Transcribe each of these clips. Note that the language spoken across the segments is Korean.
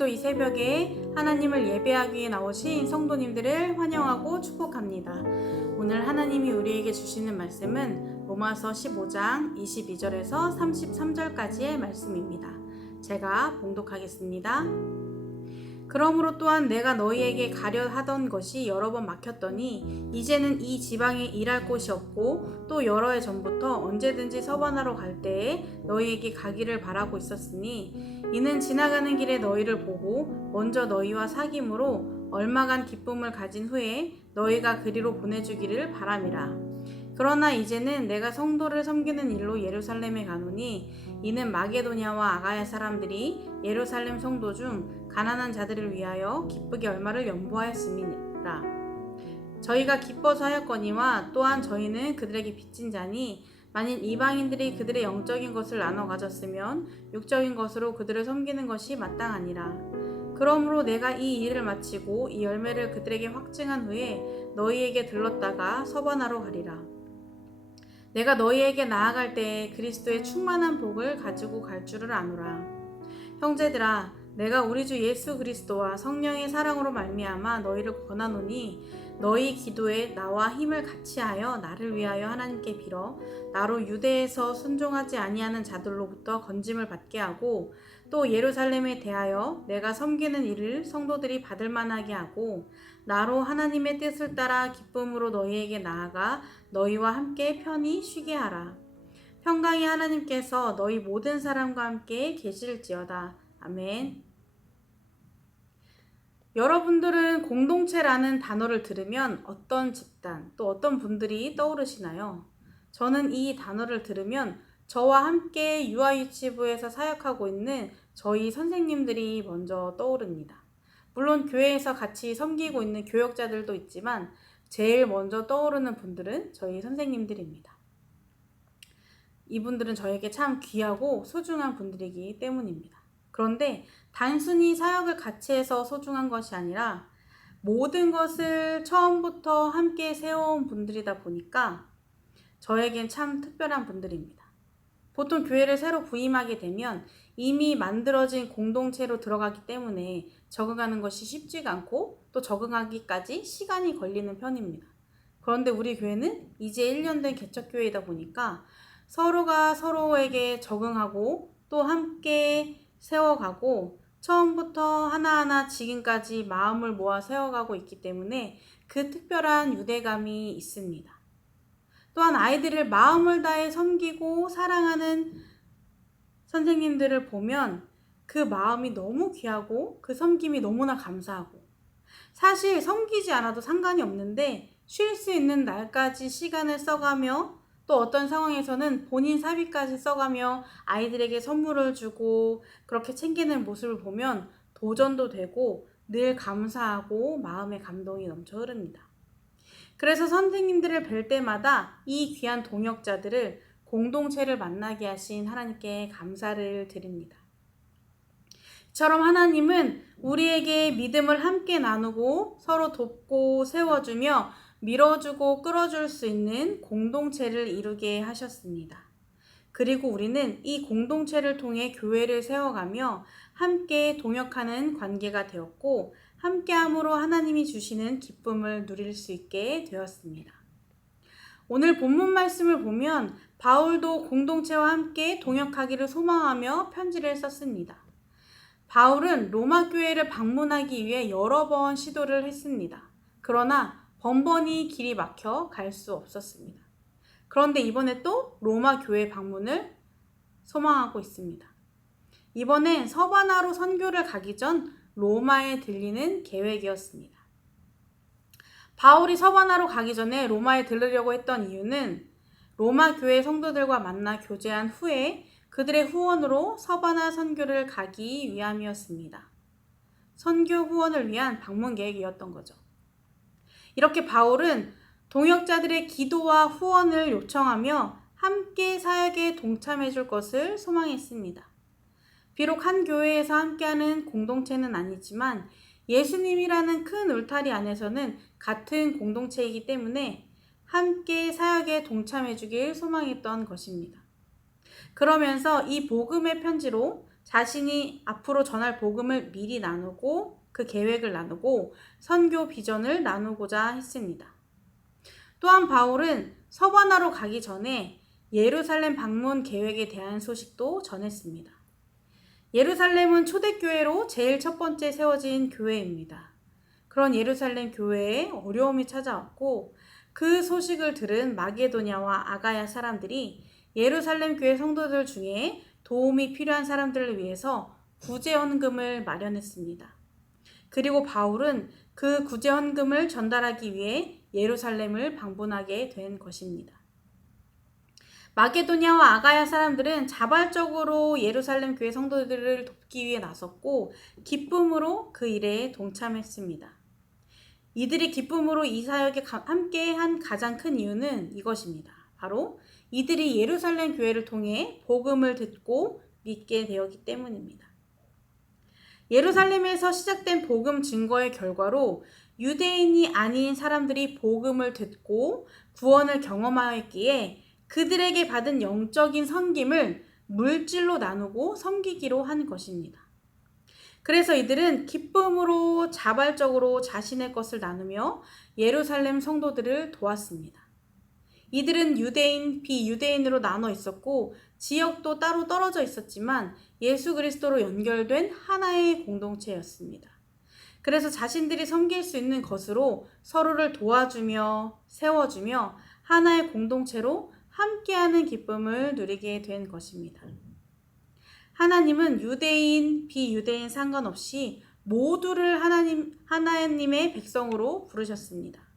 오늘도 이 새벽에 하나님을 예배하기 위해 나오신 성도님들을 환영하고 축복합니다. 오늘 하나님이 우리에게 주시는 말씀은 로마서 15장 22절에서 33절까지의 말씀입니다. 제가 봉독하겠습니다. 그러므로 또한 내가 너희에게 가려 하던 것이 여러 번 막혔더니 이제는 이 지방에 일할 곳이 없고 또 여러 해 전부터 언제든지 서반하러 갈 때에 너희에게 가기를 바라고 있었으니 이는 지나가는 길에 너희를 보고 먼저 너희와 사귐으로 얼마간 기쁨을 가진 후에 너희가 그리로 보내주기를 바람이라. 그러나 이제는 내가 성도를 섬기는 일로 예루살렘에 가노니 이는 마게도냐와 아가야 사람들이 예루살렘 성도 중 가난한 자들을 위하여 기쁘게 얼마를 연보하였음이라. 저희가 기뻐서 하였거니와 또한 저희는 그들에게 빚진 자니 만일 이방인들이 그들의 영적인 것을 나눠 가졌으면 육적인 것으로 그들을 섬기는 것이 마땅하니라. 그러므로 내가 이 일을 마치고 이 열매를 그들에게 확증한 후에 너희에게 들렀다가 서반하러 가리라. 내가 너희에게 나아갈 때에 그리스도의 충만한 복을 가지고 갈 줄을 아노라. 형제들아, 내가 우리 주 예수 그리스도와 성령의 사랑으로 말미암아 너희를 권하노니 너희 기도에 나와 힘을 같이하여 나를 위하여 하나님께 빌어 나로 유대에서 순종하지 아니하는 자들로부터 건짐을 받게 하고 또 예루살렘에 대하여 내가 섬기는 일을 성도들이 받을 만하게 하고 나로 하나님의 뜻을 따라 기쁨으로 너희에게 나아가 너희와 함께 편히 쉬게 하라. 평강의 하나님께서 너희 모든 사람과 함께 계실지어다. 아멘. 여러분들은 공동체라는 단어를 들으면 어떤 집단, 또 어떤 분들이 떠오르시나요? 저는 이 단어를 들으면 저와 함께 유아유치부에서 사역하고 있는 저희 선생님들이 먼저 떠오릅니다. 물론 교회에서 같이 섬기고 있는 교역자들도 있지만 제일 먼저 떠오르는 분들은 저희 선생님들입니다. 이분들은 저에게 참 귀하고 소중한 분들이기 때문입니다. 그런데 단순히 사역을 같이 해서 소중한 것이 아니라 모든 것을 처음부터 함께 세워온 분들이다 보니까 저에겐 참 특별한 분들입니다. 보통 교회를 새로 부임하게 되면 이미 만들어진 공동체로 들어가기 때문에 적응하는 것이 쉽지가 않고 또 적응하기까지 시간이 걸리는 편입니다. 그런데 우리 교회는 이제 1년 된 개척교회이다 보니까 서로가 서로에게 적응하고 또 함께 세워가고 처음부터 하나하나 지금까지 마음을 모아 세워가고 있기 때문에 그 특별한 유대감이 있습니다. 또한 아이들을 마음을 다해 섬기고 사랑하는 선생님들을 보면 그 마음이 너무 귀하고 그 섬김이 너무나 감사하고 사실 섬기지 않아도 상관이 없는데 쉴 수 있는 날까지 시간을 써가며 또 어떤 상황에서는 본인 사비까지 써가며 아이들에게 선물을 주고 그렇게 챙기는 모습을 보면 도전도 되고 늘 감사하고 마음의 감동이 넘쳐 흐릅니다. 그래서 선생님들을 뵐 때마다 이 귀한 동역자들을 공동체를 만나게 하신 하나님께 감사를 드립니다. 이처럼 하나님은 우리에게 믿음을 함께 나누고 서로 돕고 세워주며 밀어주고 끌어줄 수 있는 공동체를 이루게 하셨습니다. 그리고 우리는 이 공동체를 통해 교회를 세워가며 함께 동역하는 관계가 되었고 함께함으로 하나님이 주시는 기쁨을 누릴 수 있게 되었습니다. 오늘 본문 말씀을 보면 바울도 공동체와 함께 동역하기를 소망하며 편지를 썼습니다. 바울은 로마 교회를 방문하기 위해 여러 번 시도를 했습니다. 그러나 번번이 길이 막혀 갈 수 없었습니다. 그런데 이번에 또 로마 교회 방문을 소망하고 있습니다. 이번엔 서바나로 선교를 가기 전 로마에 들리는 계획이었습니다. 바울이 서바나로 가기 전에 로마에 들르려고 했던 이유는 로마 교회 성도들과 만나 교제한 후에 그들의 후원으로 서바나 선교를 가기 위함이었습니다. 선교 후원을 위한 방문 계획이었던 거죠. 이렇게 바울은 동역자들의 기도와 후원을 요청하며 함께 사역에 동참해 줄 것을 소망했습니다. 비록 한 교회에서 함께하는 공동체는 아니지만 예수님이라는 큰 울타리 안에서는 같은 공동체이기 때문에 함께 사역에 동참해 주길 소망했던 것입니다. 그러면서 이 복음의 편지로 자신이 앞으로 전할 복음을 미리 나누고 그 계획을 나누고 선교 비전을 나누고자 했습니다. 또한 바울은 서바나로 가기 전에 예루살렘 방문 계획에 대한 소식도 전했습니다. 예루살렘은 초대교회로 제일 첫 번째 세워진 교회입니다. 그런 예루살렘 교회에 어려움이 찾아왔고 그 소식을 들은 마게도냐와 아가야 사람들이 예루살렘 교회 성도들 중에 도움이 필요한 사람들을 위해서 구제헌금을 마련했습니다. 그리고 바울은 그 구제헌금을 전달하기 위해 예루살렘을 방문하게 된 것입니다. 마게도냐와 아가야 사람들은 자발적으로 예루살렘 교회 성도들을 돕기 위해 나섰고 기쁨으로 그 일에 동참했습니다. 이들이 기쁨으로 이 사역에 함께한 가장 큰 이유는 이것입니다. 바로 이들이 예루살렘 교회를 통해 복음을 듣고 믿게 되었기 때문입니다. 예루살렘에서 시작된 복음 증거의 결과로 유대인이 아닌 사람들이 복음을 듣고 구원을 경험하였기에 그들에게 받은 영적인 섬김을 물질로 나누고 섬기기로 한 것입니다. 그래서 이들은 기쁨으로 자발적으로 자신의 것을 나누며 예루살렘 성도들을 도왔습니다. 이들은 유대인, 비유대인으로 나눠 있었고 지역도 따로 떨어져 있었지만 예수 그리스도로 연결된 하나의 공동체였습니다. 그래서 자신들이 섬길 수 있는 것으로 서로를 도와주며 세워주며 하나의 공동체로 함께하는 기쁨을 누리게 된 것입니다. 하나님은 유대인, 비유대인 상관없이 모두를 하나님의 백성으로 부르셨습니다.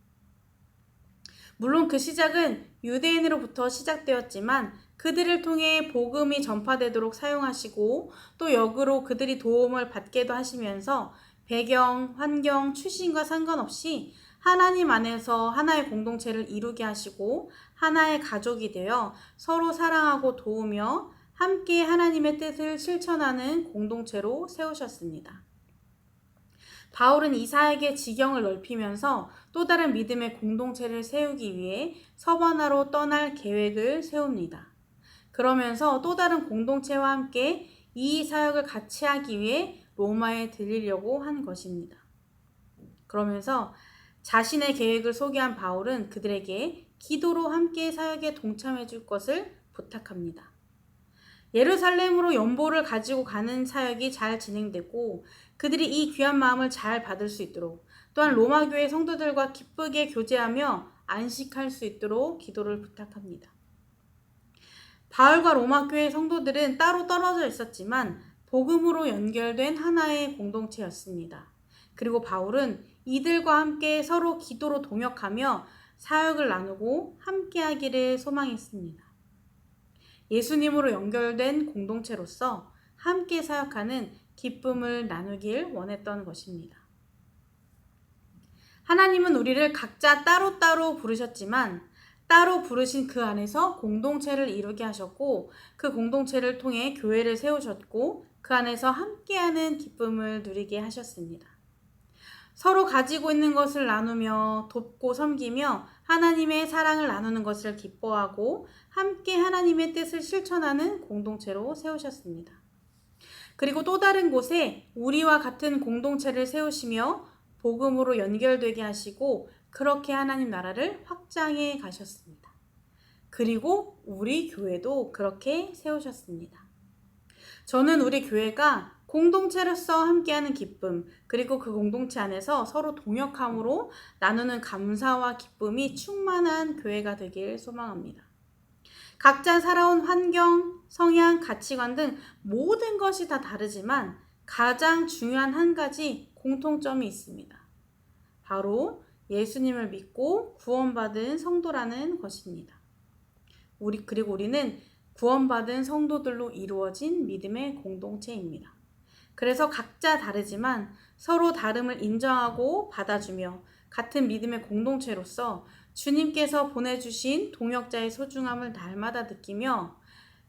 물론 그 시작은 유대인으로부터 시작되었지만 그들을 통해 복음이 전파되도록 사용하시고 또 역으로 그들이 도움을 받게도 하시면서 배경, 환경, 출신과 상관없이 하나님 안에서 하나의 공동체를 이루게 하시고 하나의 가족이 되어 서로 사랑하고 도우며 함께 하나님의 뜻을 실천하는 공동체로 세우셨습니다. 바울은 이 사역의 지경을 넓히면서 또 다른 믿음의 공동체를 세우기 위해 서바나로 떠날 계획을 세웁니다. 그러면서 또 다른 공동체와 함께 이 사역을 같이 하기 위해 로마에 들리려고 한 것입니다. 그러면서 자신의 계획을 소개한 바울은 그들에게 기도로 함께 사역에 동참해 줄 것을 부탁합니다. 예루살렘으로 연보를 가지고 가는 사역이 잘 진행되고 그들이 이 귀한 마음을 잘 받을 수 있도록 또한 로마교회 성도들과 기쁘게 교제하며 안식할 수 있도록 기도를 부탁합니다. 바울과 로마교회 성도들은 따로 떨어져 있었지만 복음으로 연결된 하나의 공동체였습니다. 그리고 바울은 이들과 함께 서로 기도로 동역하며 사역을 나누고 함께하기를 소망했습니다. 예수님으로 연결된 공동체로서 함께 사역하는 기쁨을 나누길 원했던 것입니다. 하나님은 우리를 각자 따로따로 부르셨지만 따로 부르신 그 안에서 공동체를 이루게 하셨고 그 공동체를 통해 교회를 세우셨고 그 안에서 함께하는 기쁨을 누리게 하셨습니다. 서로 가지고 있는 것을 나누며 돕고 섬기며 하나님의 사랑을 나누는 것을 기뻐하고 함께 하나님의 뜻을 실천하는 공동체로 세우셨습니다. 그리고 또 다른 곳에 우리와 같은 공동체를 세우시며 복음으로 연결되게 하시고 그렇게 하나님 나라를 확장해 가셨습니다. 그리고 우리 교회도 그렇게 세우셨습니다. 저는 우리 교회가 공동체로서 함께하는 기쁨, 그리고 그 공동체 안에서 서로 동역함으로 나누는 감사와 기쁨이 충만한 교회가 되길 소망합니다. 각자 살아온 환경, 성향, 가치관 등 모든 것이 다 다르지만 가장 중요한 한 가지 공통점이 있습니다. 바로 예수님을 믿고 구원받은 성도라는 것입니다. 그리고 우리는 구원받은 성도들로 이루어진 믿음의 공동체입니다. 그래서 각자 다르지만 서로 다름을 인정하고 받아주며 같은 믿음의 공동체로서 주님께서 보내주신 동역자의 소중함을 날마다 느끼며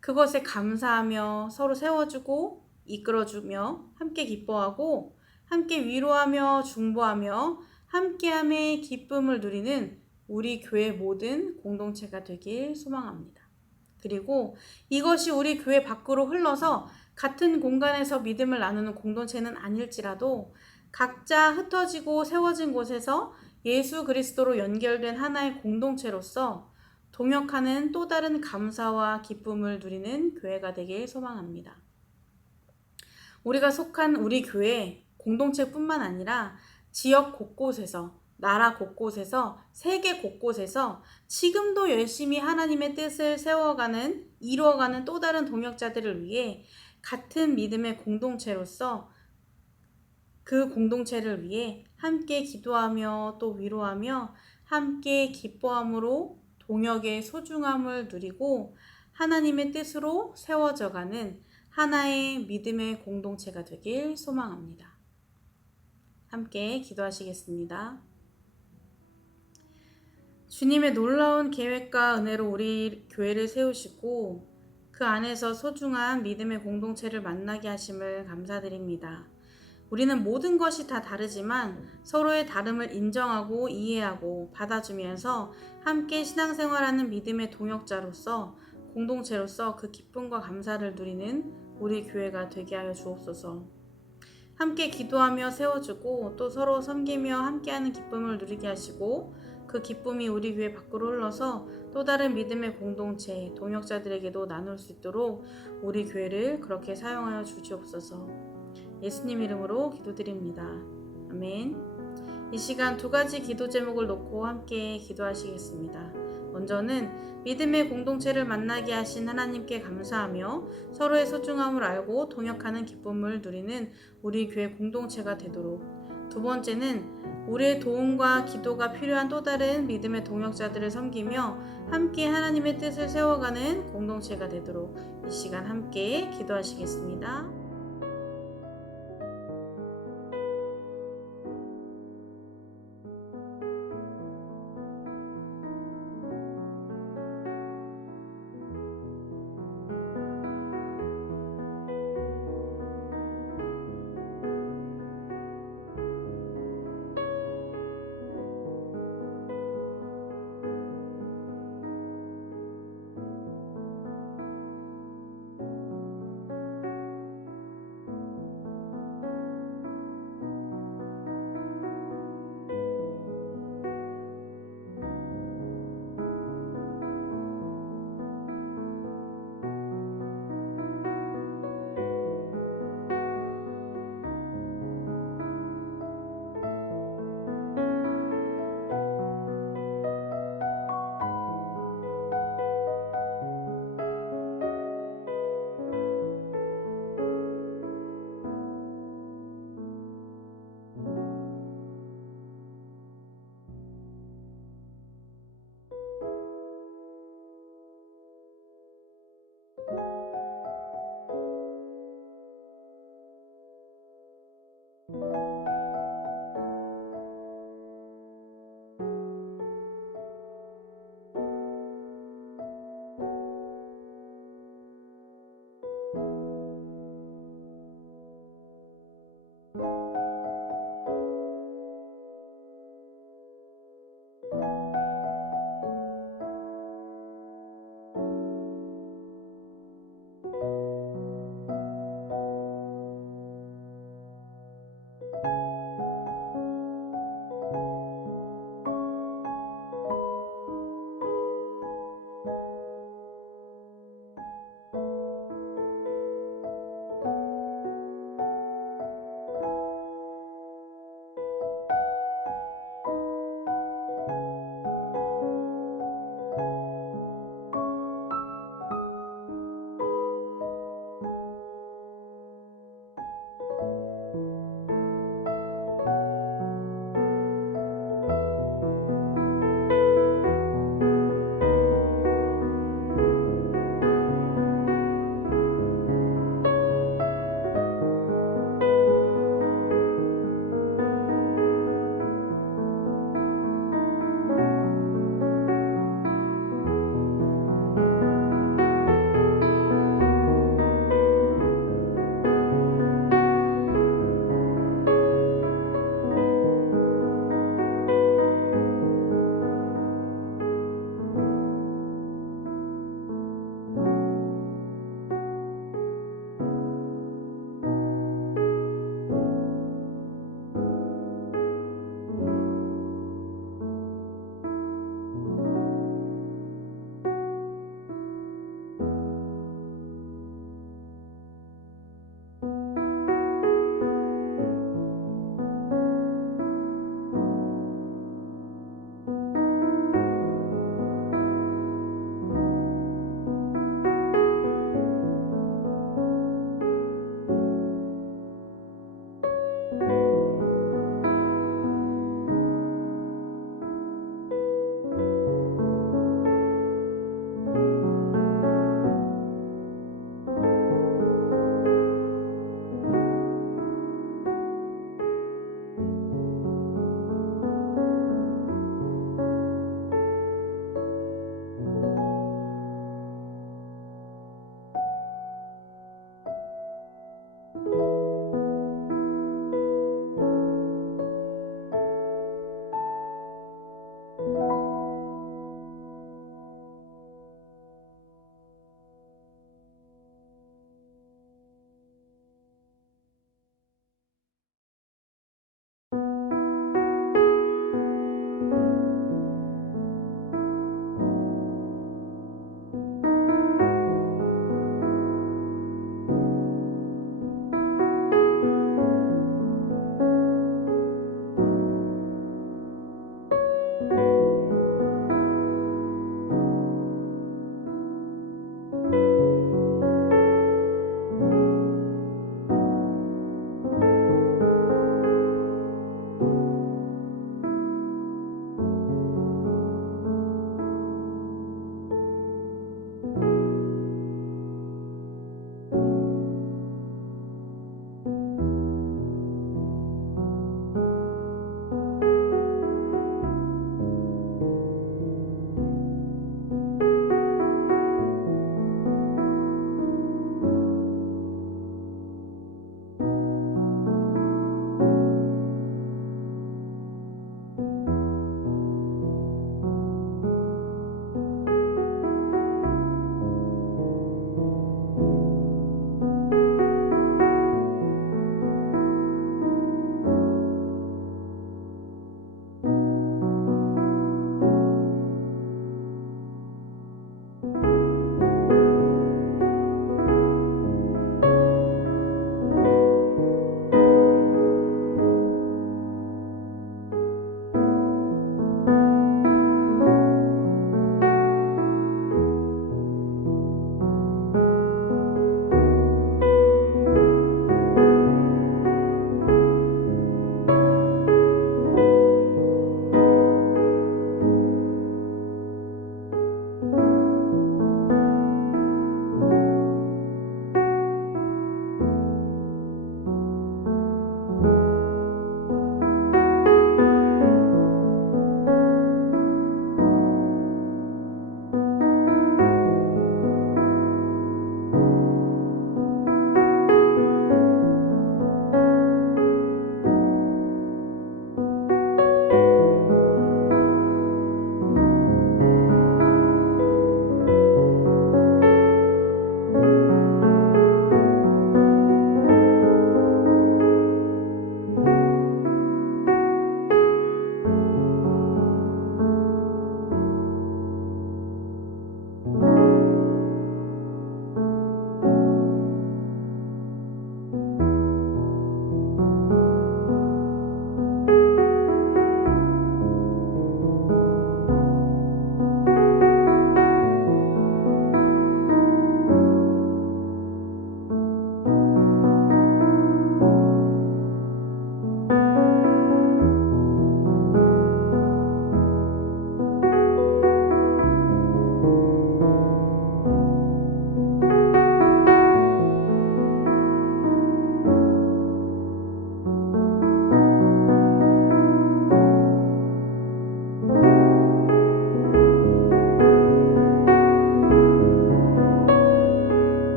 그것에 감사하며 서로 세워주고 이끌어주며 함께 기뻐하고 함께 위로하며 중보하며 함께함의 기쁨을 누리는 우리 교회 모든 공동체가 되길 소망합니다. 그리고 이것이 우리 교회 밖으로 흘러서 같은 공간에서 믿음을 나누는 공동체는 아닐지라도 각자 흩어지고 세워진 곳에서 예수 그리스도로 연결된 하나의 공동체로서 동역하는 또 다른 감사와 기쁨을 누리는 교회가 되길 소망합니다. 우리가 속한 우리 교회 공동체뿐만 아니라 지역 곳곳에서, 나라 곳곳에서, 세계 곳곳에서 지금도 열심히 하나님의 뜻을 세워가는, 이루어가는 또 다른 동역자들을 위해 같은 믿음의 공동체로서 그 공동체를 위해 함께 기도하며 또 위로하며 함께 기뻐함으로 동역의 소중함을 누리고 하나님의 뜻으로 세워져가는 하나의 믿음의 공동체가 되길 소망합니다. 함께 기도하시겠습니다. 주님의 놀라운 계획과 은혜로 우리 교회를 세우시고 그 안에서 소중한 믿음의 공동체를 만나게 하심을 감사드립니다. 우리는 모든 것이 다 다르지만 서로의 다름을 인정하고 이해하고 받아주면서 함께 신앙생활하는 믿음의 동역자로서 공동체로서 그 기쁨과 감사를 누리는 우리 교회가 되게 하여 주옵소서. 함께 기도하며 세워주고 또 서로 섬기며 함께하는 기쁨을 누리게 하시고 그 기쁨이 우리 교회 밖으로 흘러서 또 다른 믿음의 공동체, 동역자들에게도 나눌 수 있도록 우리 교회를 그렇게 사용하여 주시옵소서. 예수님 이름으로 기도드립니다. 아멘. 이 시간 두 가지 기도 제목을 놓고 함께 기도하시겠습니다. 먼저는 믿음의 공동체를 만나게 하신 하나님께 감사하며 서로의 소중함을 알고 동역하는 기쁨을 누리는 우리 교회 공동체가 되도록, 두 번째는 우리의 도움과 기도가 필요한 또 다른 믿음의 동역자들을 섬기며 함께 하나님의 뜻을 세워가는 공동체가 되도록 이 시간 함께 기도하시겠습니다.